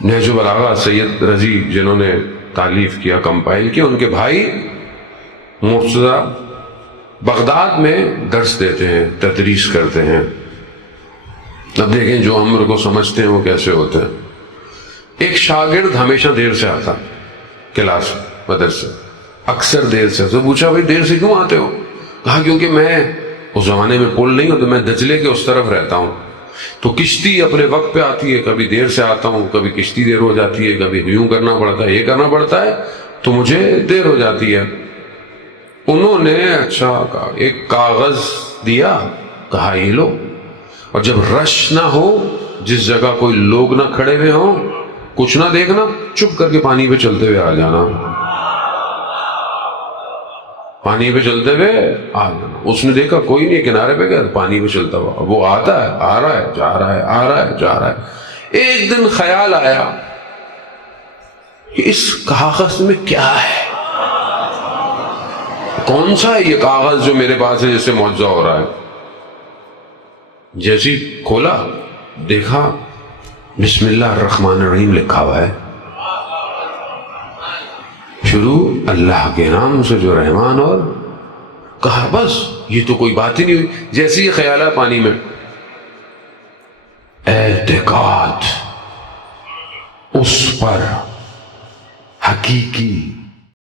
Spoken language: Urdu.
نہج البلاغہ سید رضی جنہوں نے تالیف کیا، کمپائل کیا، ان کے بھائی مرتضیٰ بغداد میں درس دیتے ہیں، تدریس کرتے ہیں۔ اب دیکھیں جو امر کو سمجھتے ہیں وہ کیسے ہوتے ہیں۔ ایک شاگرد ہمیشہ دیر سے آتا کلاس مدرسے، اکثر دیر سے۔ تو پوچھا بھائی دیر سے کیوں آتے ہو؟ کہا کیونکہ میں اس زمانے میں پل نہیں ہو تو میں دجلے کے اس طرف رہتا ہوں، تو کشتی اپنے وقت پہ آتی ہے، کبھی دیر سے آتا ہوں، کبھی کشتی دیر ہو جاتی ہے، کبھی یوں کرنا پڑتا ہے، یہ کرنا پڑتا ہے، تو مجھے دیر ہو جاتی ہے۔ انہوں نے اچھا کہا، ایک کاغذ دیا، کہا یہ لو، اور جب رش نہ ہو، جس جگہ کوئی لوگ نہ کھڑے ہوئے ہوں، کچھ نہ دیکھنا، چپ کر کے پانی پہ چلتے ہوئے آ جانا، پانی پہ چلتے ہوئے آ جانا۔ اس نے دیکھا کوئی نہیں، کنارے پہ گیا، پانی پہ چلتا ہوا، وہ آتا ہے، آ رہا ہے، جا رہا ہے، آ رہا ہے، جا رہا ہے۔ ایک دن خیال آیا کہ اس کاغذ میں کیا ہے، کون سا ہے یہ کاغذ جو میرے پاس ہے جس سے معجزہ ہو رہا ہے؟ جیسی کھولا، دیکھا بسم اللہ الرحمن الرحیم لکھا ہوا ہے، شروع اللہ کے نام سے جو رحمان، اور کہا بس یہ تو کوئی بات ہی نہیں ہوئی۔ جیسے یہ خیال ہے پانی میں، اعتقاد اس پر حقیقی